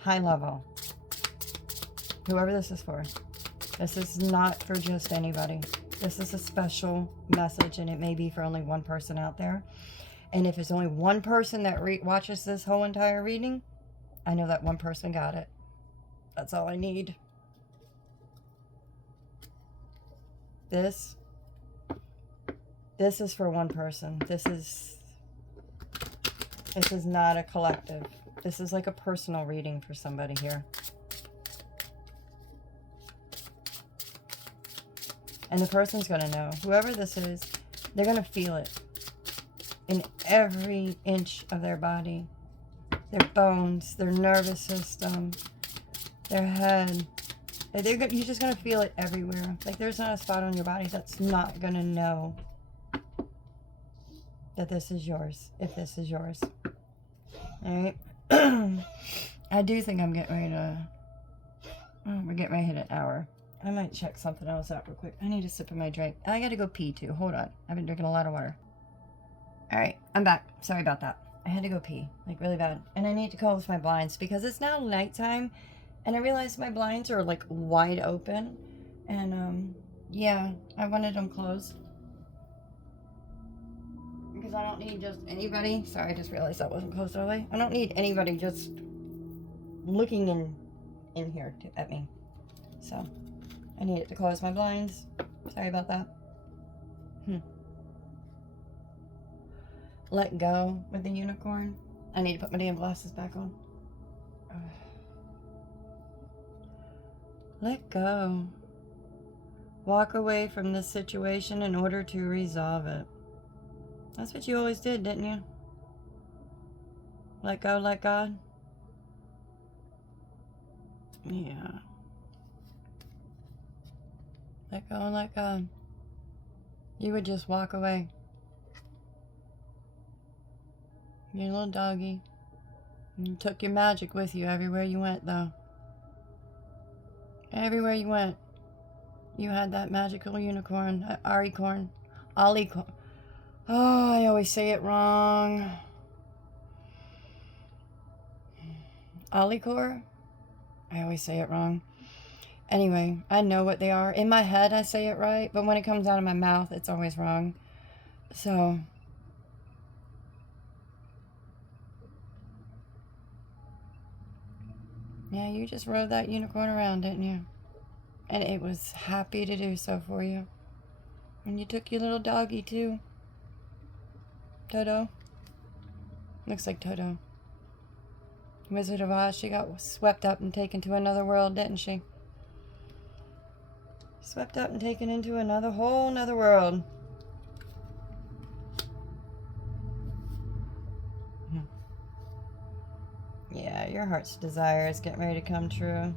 High level. Whoever this is for. This is not for just anybody. This is a special message, and it may be for only one person out there. And if it's only one person that watches this whole entire reading, I know that one person got it. That's all I need. This is for one person. This is not a collective. This is like a personal reading for somebody here. And the person's going to know. Whoever this is, they're going to feel it in every inch of their body. Their bones, their nervous system, their head. You're just going to feel it everywhere. Like, there's not a spot on your body that's not going to know that this is yours, if this is yours. Alright? I do think I'm getting ready to... we're getting ready to hit an hour. I might check something else out real quick. I need a sip of my drink. I gotta go pee too. Hold on. I've been drinking a lot of water. Alright, I'm back. Sorry about that. I had to go pee, like really bad. And I need to close my blinds because it's now nighttime. And I realized my blinds are like wide open. And yeah, I wanted them closed. Because I don't need just anybody. Sorry, I just realized that wasn't closed early. I don't need anybody just looking in here at me. So... I needed to close my blinds. Sorry about that. Let go with the unicorn. I need to put my damn glasses back on. Let go. Walk away from this situation in order to resolve it. That's what you always did, didn't you? Let go, let God. Yeah. Let go and let God. You would just walk away. Your little doggy. You took your magic with you everywhere you went, though. Everywhere you went, you had that magical unicorn, Aricorn, Alicorn. Oh, I always say it wrong. Alicor? I always say it wrong. Anyway, I know what they are. In my head, I say it right, but when it comes out of my mouth, it's always wrong. So, yeah, you just rode that unicorn around, didn't you? And it was happy to do so for you. And you took your little doggy, too. Toto. Looks like Toto. Wizard of Oz, she got swept up and taken to another world, didn't she? Swept up and taken into whole nother world. Yeah, your heart's desire is getting ready to come true.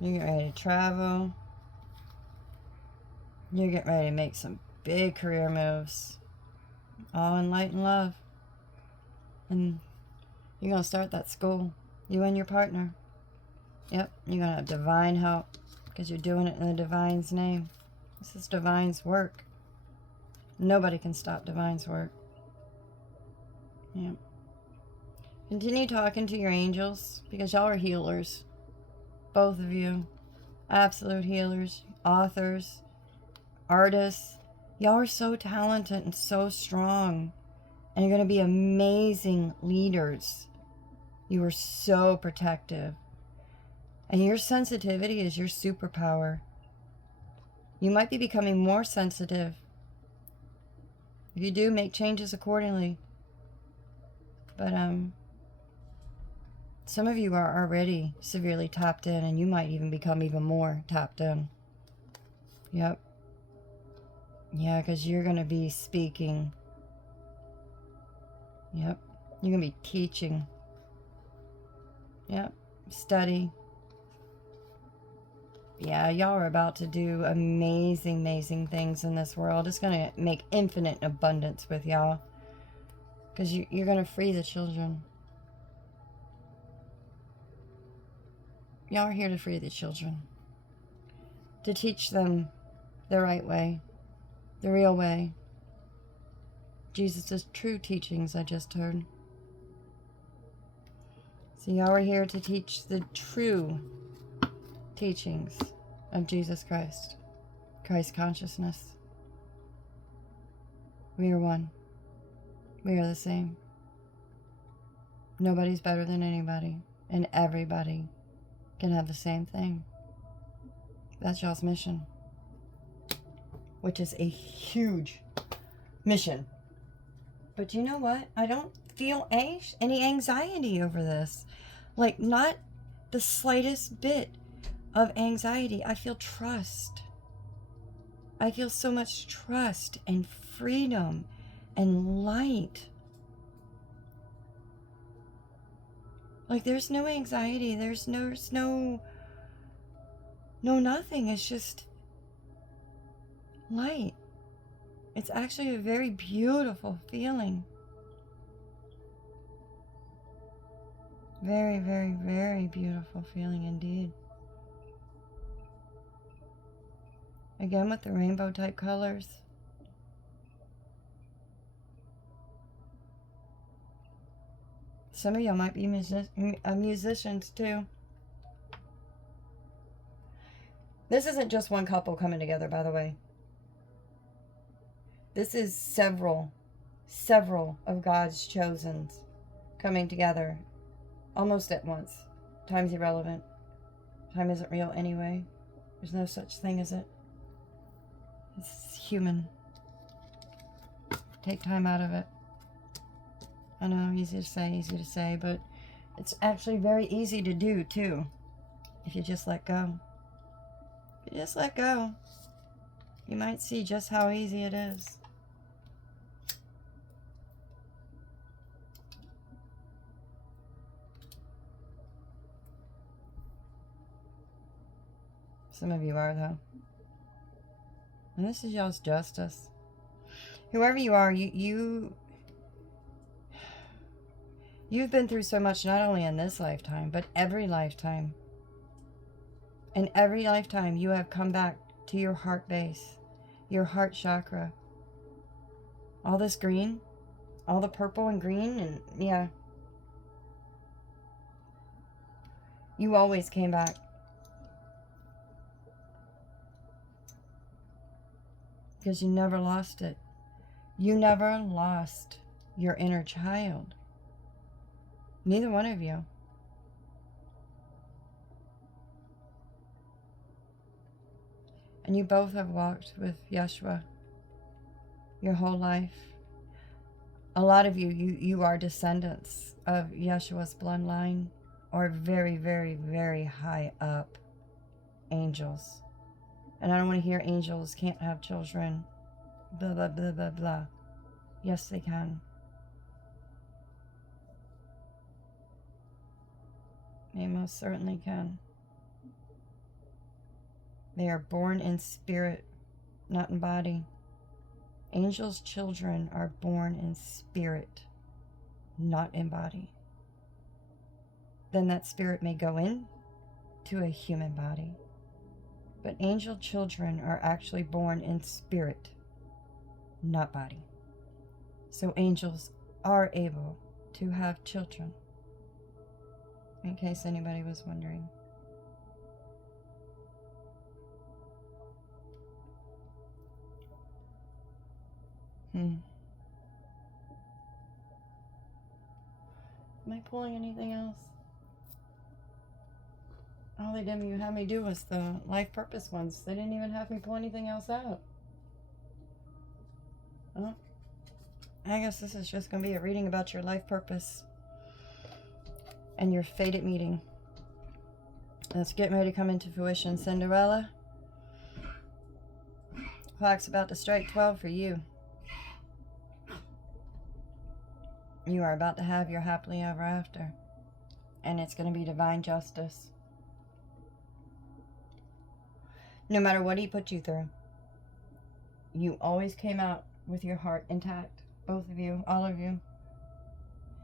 You're getting ready to travel. You're getting ready to make some big career moves. All in light and love. And you're going to start that school. You and your partner. Yep, you're going to have divine help. Because you're doing it in the divine's name. This is divine's work. Nobody can stop divine's work. Yep. Continue talking to your angels. Because y'all are healers. Both of you. Absolute healers. Authors. Artists. Y'all are so talented and so strong. And you're going to be amazing leaders. You are so protective. And your sensitivity is your superpower. You might be becoming more sensitive. If you do, make changes accordingly. But some of you are already severely tapped in, and you might even become even more tapped in. Yep. Yeah, because you're going to be speaking. Yep. You're going to be teaching. Yep. Study. Yeah, y'all are about to do amazing, amazing things in this world. It's going to make infinite abundance with y'all. Because you're going to free the children. Y'all are here to free the children. To teach them the right way. The real way. Jesus' true teachings, I just heard. So y'all are here to teach the true teachings of Jesus Christ. Christ consciousness. We are one. We are the same. Nobody's better than anybody. And everybody can have the same thing. That's y'all's mission. Which is a huge mission. But you know what? I don't feel any anxiety over this. Like, not the slightest bit of anxiety. I feel trust. I feel so much trust and freedom and light. Like, there's no anxiety. There's no nothing. It's just light. It's actually a very beautiful feeling. Very, very, very beautiful feeling indeed. Again with the rainbow type colors. Some of y'all might be musicians too. This isn't just one couple coming together, by the way. This is several of God's chosens coming together almost at once. Time's irrelevant. Time isn't real anyway. There's no such thing as it. It's human. Take time out of it. I know, easy to say, but it's actually very easy to do too. If you just let go. If you just let go, you might see just how easy it is. Some of you are, though. And this is y'all's justice. Whoever you are, you You've been through so much, not only in this lifetime, but every lifetime. In every lifetime, you have come back to your heart base, your heart chakra. All this green, all the purple and green, and yeah. You always came back. Because you never lost it. You never lost your inner child. Neither one of you. And you both have walked with Yeshua your whole life. A lot of you are descendants of Yeshua's bloodline, or very, very, very high up angels. And I don't want to hear angels can't have children. Blah, blah, blah, blah, blah. Yes, they can. They most certainly can. They are born in spirit, not in body. Angels' children are born in spirit, not in body. Then that spirit may go in to a human body. But angel children are actually born in spirit, not body. So angels are able to have children, in case anybody was wondering. Am I pulling anything else? All they did have me do was the life purpose ones. They didn't even have me pull anything else out. Oh, I guess this is just going to be a reading about your life purpose and your fated meeting. That's getting ready to come into fruition. Cinderella, clock's about to strike 12 for you. You are about to have your happily ever after. And it's going to be divine justice. No matter what he put you through, you always came out with your heart intact. Both of you, all of you.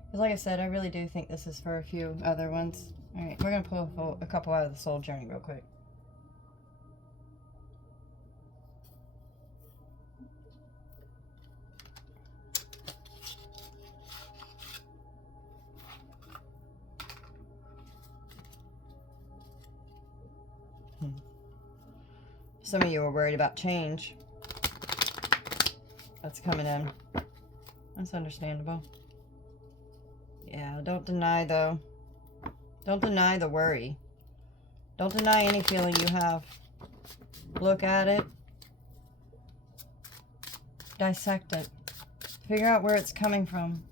Because like I said, I really do think this is for a few other ones. Alright, we're going to pull a couple out of the soul journey real quick. Some of you are worried about change. That's coming in. That's understandable. Yeah, don't deny though. Don't deny the worry. Don't deny any feeling you have. Look at it. Dissect it. Figure out where it's coming from.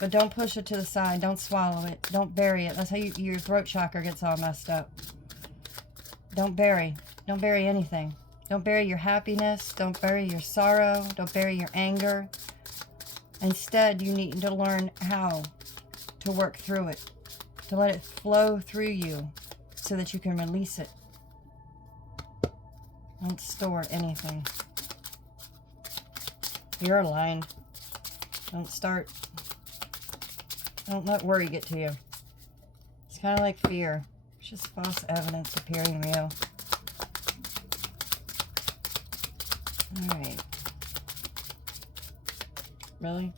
But don't push it to the side. Don't swallow it. Don't bury it. That's how your throat chakra gets all messed up. Don't bury. Don't bury anything. Don't bury your happiness. Don't bury your sorrow. Don't bury your anger. Instead, you need to learn how to work through it. To let it flow through you so that you can release it. Don't store anything. You're aligned. Don't let worry get to you. It's kind of like fear. It's just false evidence appearing real. Alright. Really?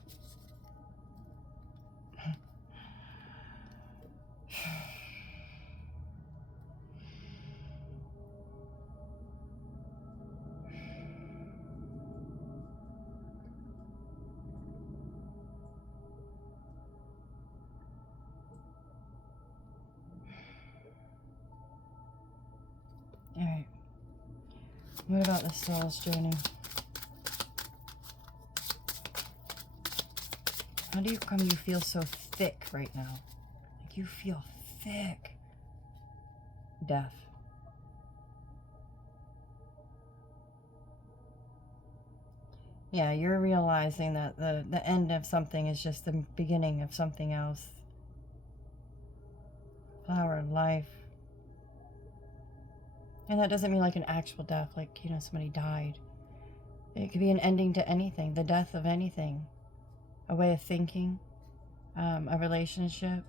Alright. What about the soul's journey? How do you come you feel so thick right now? Like you feel thick. Death. Yeah, you're realizing that the end of something is just the beginning of something else. Flower of life. And that doesn't mean like an actual death, like, somebody died. It could be an ending to anything, the death of anything. A way of thinking, a relationship.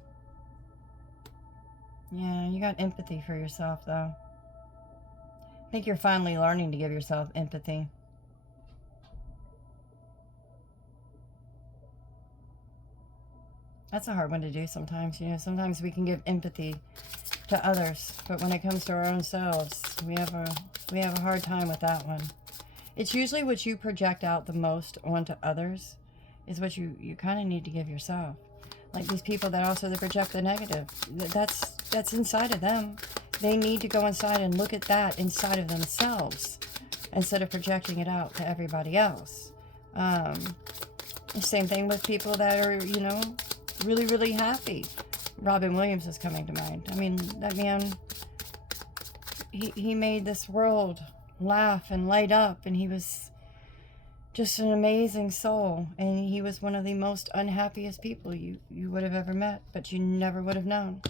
Yeah, you got empathy for yourself, though. I think you're finally learning to give yourself empathy. That's a hard one to do sometimes. You know, sometimes we can give empathy to others, but when it comes to our own selves, we have a hard time with that one. It's usually what you project out the most onto others is what you kind of need to give yourself. Like these people that also they project the negative. That's inside of them. They need to go inside and look at that inside of themselves instead of projecting it out to everybody else. Same thing with people that are, you know, really, really happy. Robin Williams is coming to mind. I mean, that man, he made this world laugh and light up, and he was just an amazing soul, and he was one of the most unhappiest people you would have ever met, but you never would have known,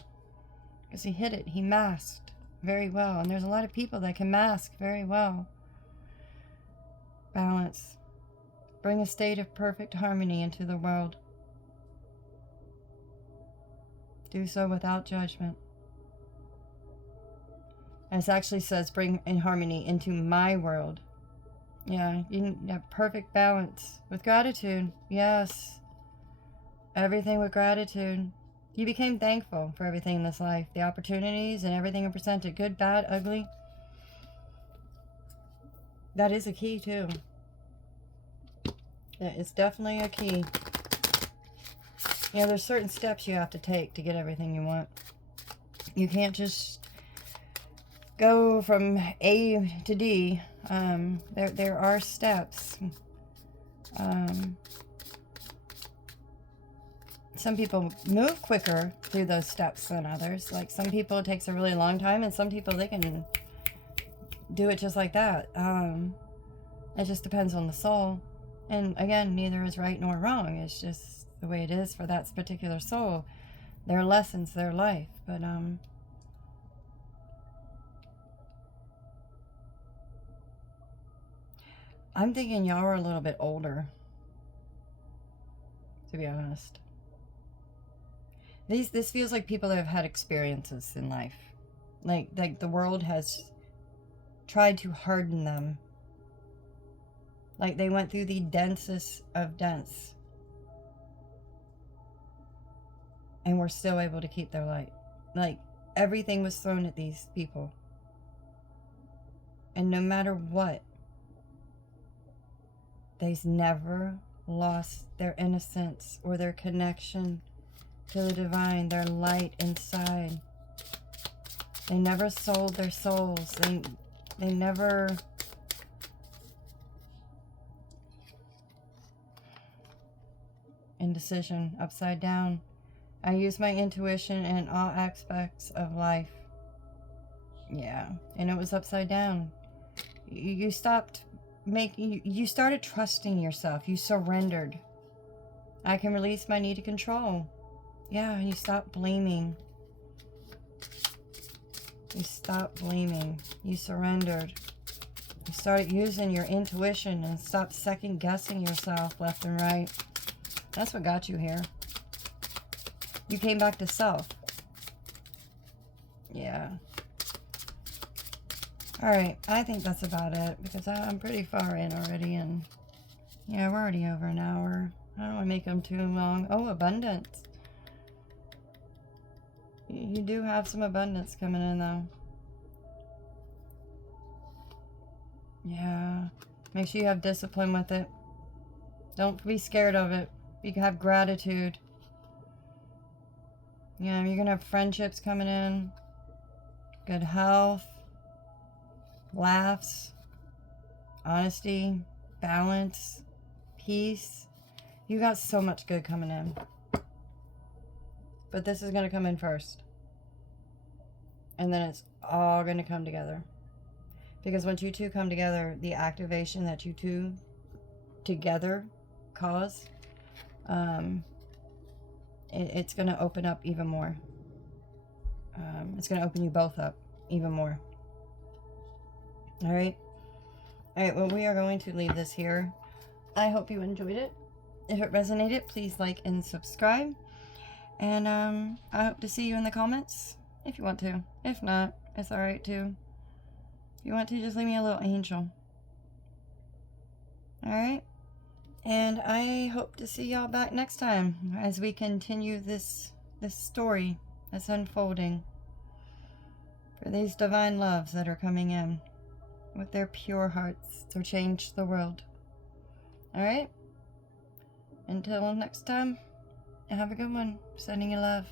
because he hid it. He masked very well, and there's a lot of people that can mask very well. Balance. Bring a state of perfect harmony into the world. Do so without judgment. As it actually says, bring in harmony into my world. Yeah, you have perfect balance with gratitude. Yes. Everything with gratitude. You became thankful for everything in this life. The opportunities and everything it presented. Good, bad, ugly. That is a key too. That is definitely a key. You know, there's certain steps you have to take to get everything you want. You can't just go from A to D. There are steps. Some people move quicker through those steps than others. Like some people it takes a really long time, and some people they can do it just like that. It just depends on the soul. And again, neither is right nor wrong. It's just the way it is for that particular soul. Their lessons, their life. But I'm thinking y'all are a little bit older, to be honest. This feels like people that have had experiences in life. Like the world has tried to harden them. Like they went through the densest of dense. And were still able to keep their light. Like everything was thrown at these people. And no matter what, they've never lost their innocence or their connection to the divine, their light inside. They never sold their souls. They never... Indecision, upside down. I use my intuition in all aspects of life. Yeah, and it was upside down. You stopped making... You started trusting yourself. You surrendered. I can release my need to control. Yeah, you stopped blaming. You stopped blaming. You surrendered. You started using your intuition and stopped second guessing yourself left and right. That's what got you here. You came back to self. Yeah. Alright, I think that's about it, because I'm pretty far in already, and yeah, we're already over an hour. I don't want to make them too long. Oh, abundance. You do have some abundance coming in, though. Yeah. Make sure you have discipline with it. Don't be scared of it. You can have gratitude. Yeah, you're going to have friendships coming in. Good health. Laughs. Honesty. Balance. Peace. You got so much good coming in. But this is going to come in first. And then it's all going to come together. Because once you two come together, the activation that you two together cause, it's going to open up even more. It's going to open you both up even more. All right. All right. Well, we are going to leave this here. I hope you enjoyed it. If it resonated, please like and subscribe. And I hope to see you in the comments if you want to. If not, it's alright too. If you want to, just leave me a little angel. Alright? And I hope to see y'all back next time as we continue this story that's unfolding for these divine loves that are coming in with their pure hearts to change the world. Alright? Until next time, have a good one. Sending you love.